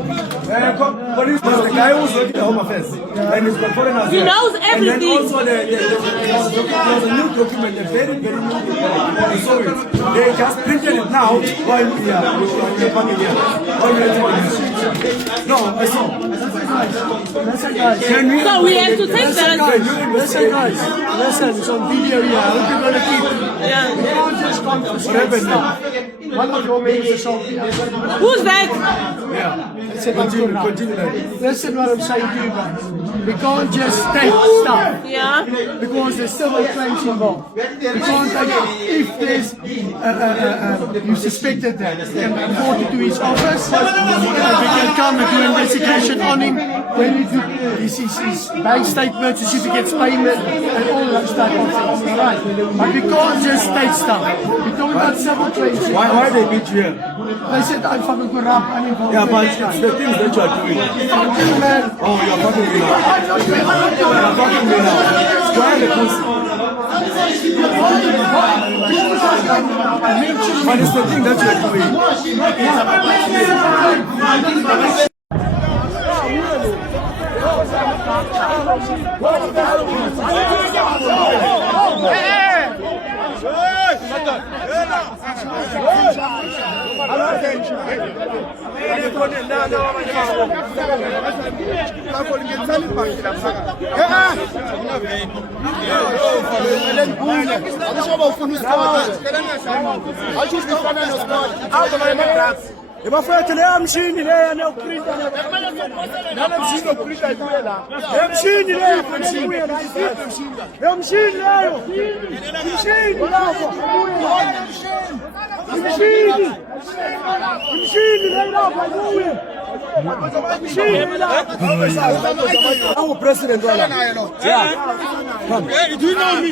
Police was the guy who's working the Home Affairs. And he's got foreigners. He knows everything. And then also there was a new document, a very new document. We saw it. They just printed it now while we are coming here. While we are talking. No, I saw. Listen, guys. So we have to take that. Listen, guys. Listen, it's on video here. I hope you're going to keep it. Yeah. You can't just confiscate stuff. One of your men is assaulting us. Who's that? Yeah. Continue. Listen what I'm saying to you guys. We can't just take stuff. Yeah. Because there's civil claims involved. We can't take it. If there's you suspected that, you can report it to his office. We can come and do an investigation on him. When we do his bank statements, his certificates payment, and all those type of things. Right. But we can't just take stuff. We're talking about civil claims. Why they beat you here? They said I'm fucking corrupt. I'm involved. Yeah, but it's the things that you are doing. Fucking man. Oh, you're fucking me now. I'm not doing You're fucking me now. Square the pussy. But it's the thing that you are doing. Bafethu leyo mshini leyo nokuprinta nalo mshini okuprinta ibuye la mshini leyo ibuye la leyo mshini leyo mshini lapho mshini leyo lapho ibuye mshini lapho our president wala yeah come hey do you know me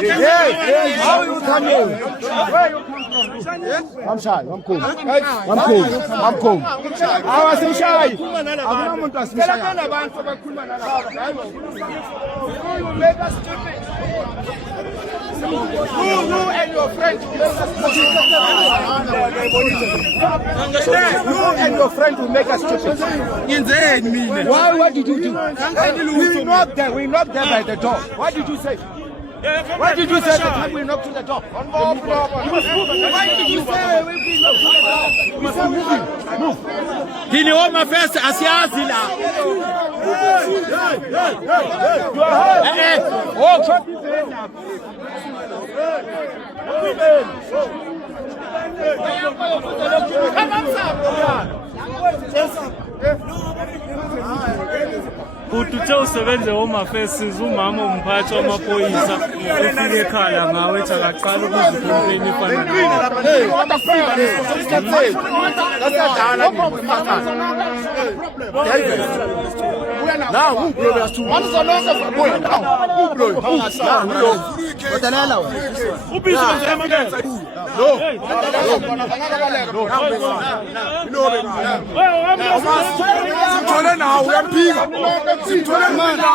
hey how you coming where you come from I'm shy I'm cool I'm cool. I was shy. I'm not You and your friend. You and your friend will make us stupid. Why? What did you do? We knocked there. We knocked there by the door. What did you say? What did you say the time we knocked to the door? What did you say we knocked to the door? We said move. Hili Home Affairs asiazi la. Oh, Uthe usebenze Home Affairs umama umphathi wamaphoyisa ufike ekhaya ngawe ethi akaqala ukuzicomplain efana now who blow us to one is another boy who blow now watalela ubisi wenzema Simthole nawe uyaphika simthole manje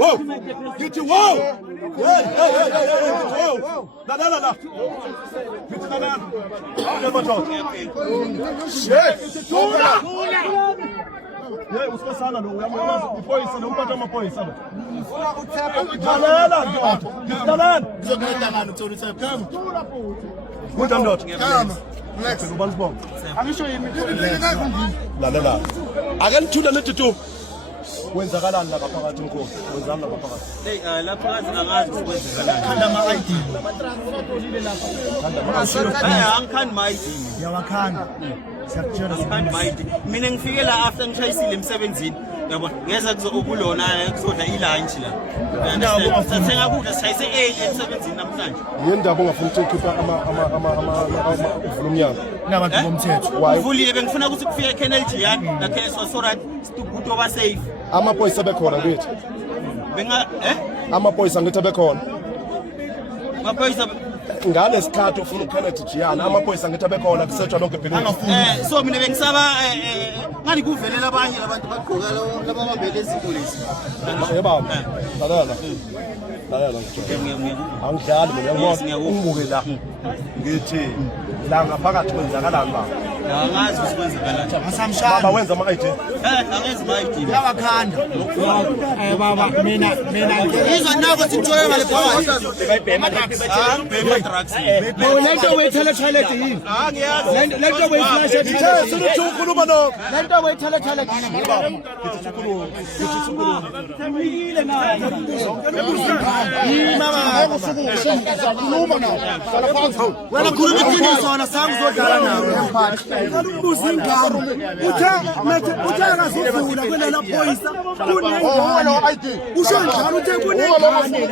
Whoa. Get you whoa. La. Usiwe sana lo uyamwaza ipoyisa lo umphatha amaphoyisa lo. Lalela. Ngizokuhlangana uthole uthepha. Good and not. Next. Ubani sibonga. Angisho yimi. Lalela. Akanithula lethi tu. Kwenzakalani la ngaphakathi Nkosi? Wenzani la ngaphakathi? Lapho angazi ukwenzekalani. Khanda ama-ID. Angikhandi ma-ID. Yawakhanda. Siyakutshela Angikhandi ma-ID. Mina ngifike la after ngishayisile emsebenzini. Yabona, ngeza kulona kuzodla ilunch la. Sathenga kudla sishayise emsebenzini namhlanje. Yendaba ongafuna ukuthi ukhipha uvula umnyango. Nabantu bomthetho. Uvulile bengifuna ukuthi kufike Colonel Giyan nakhe so right ukuthi oba safe. Amaphoyisa bekhona ngithi. Amaphoyisa ngithi bekhona. Amaphoyisa ngalesikhathi ufuna uKenneth Giyan amaphoyisa ngithi bekhona kusethwa lonke ibhilingi. So mina bengisaba ngani kuvelela abanye abantu bagqoka laba bambele izinto lezi. Yebo. Lalela. Angidlali mina ngiyabona ungibuke la. Ngithi la ngaphakathi kwenzakalani ba? Angazi ukwenzakalani. Baba wenza ama-ID. Angenzi ama-ID. Yawakhanda. Baba mina izwa nako sithola ngale phakathi. Drugs. lento weyithele toilet yini? Angiyazi. Lento weyiflash ethi Sithi ukhuluma no. lento weyithele toilet yini? Wena khuluma iqiniso wena sangu zodlala nawe emphathi. Ubuza ingane. Uthe akazovula kwelela phoyisa kunengane. Usho njalo uthe kunengane.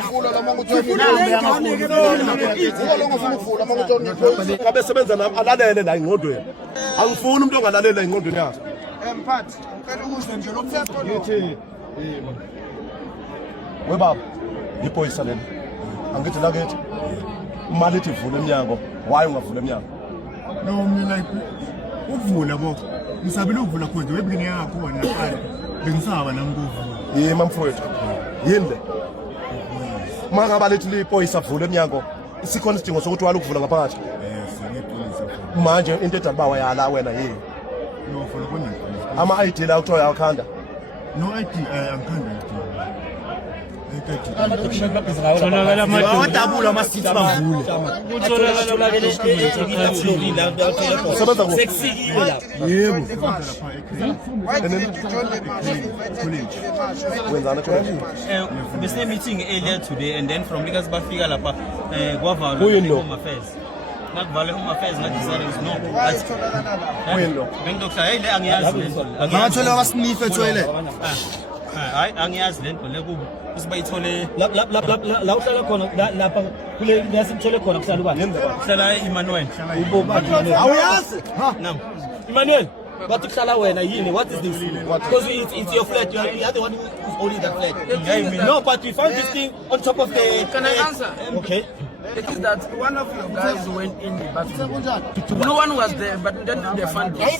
Ngabe sebenza nami alalele la ingqondweni. Angifuni umuntu ongalalela ingqondweni yakhe. Emphathi, ngicela ukuzwe nje lo mthetho lo. Ngithi webaba iphoyisa leli. Angithi la kethi. Imali ithi ivule emnyango. Why ungavula emnyango? No mina ukuvula bo. Ngisabile ukuvula khona webini yakho wena qala. Bengisaba nami ukuvula. Yima mfowethu. Yini le? Mangaba lethi liphoyisa vule emnyango. Isikhona isidingo sokuthi wala ukuvula ngaphakathi. Manje into edala wayala wena yini? No ufuna kwenza. Ama-ID la kuthiwa yawakhanda. No ID angikhanda ID. Tholakala Awadabula ama-seats bavule. Usebenza kuphi? Yebo. Wenzani college? Besine meeting earlier today and then from because bafika lapha kwavalwa Kuyini lo? Home Affairs. Nakuvalwe Home Affairs ngadecided no. Kuyini lo? Bengidokha hey le angiyazi lento. Bangathola abasniff etoilet. Hayi angiyazi lento le kubo. Usibayithole la uhlala khona lapha kule yasimthole khona kusala ubani hlala Emmanuel. Awuyazi? Nam. Emmanuel but kuhlala wena yini what is this because it's your flat you are the one who owning that flat no but we found this thing on top of the Can I answer? okay It is that one of your guys went in the bathroom. No one was there, but then the fund. I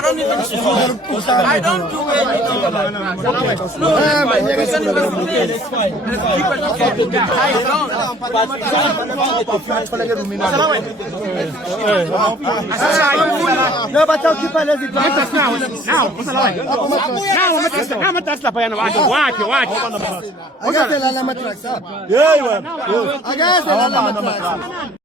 don't even I don't do anything about that. No, it's fine. No, but I'll keep a lazy Yey wena. Agaze la matrasi.